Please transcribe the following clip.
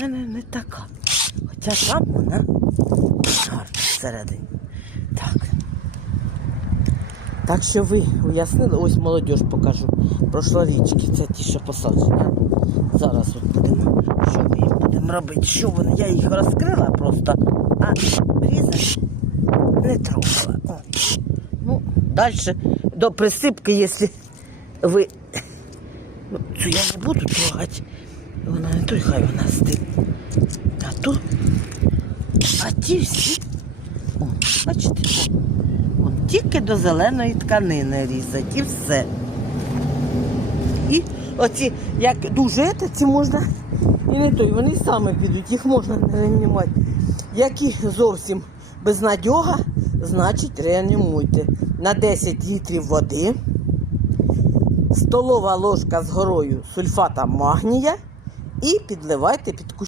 в мене не така. Хоча там вона гарна всередині. Так. Так що ви уяснили, ось молодіж покажу. Прошлорічки, це ті, що посаджені. Зараз от будемо, що ми їм будемо робити. Що вони? Я їх розкрила просто, а різати не трогала. О. Ну, далі до присипки, якщо ви. Ну, цю я не буду трогати. Вона не той, хай вона стить. А ту. А ті всі. О, бачите? О, тільки до зеленої тканини різать і все. І оці, як дуже ці можна і не той, вони саме підуть, їх можна не реанімувати. Які зовсім безнадьога, значить реанімуйте. На 10 літрів води, столова ложка з горою сульфата магнія і підливайте під кущ.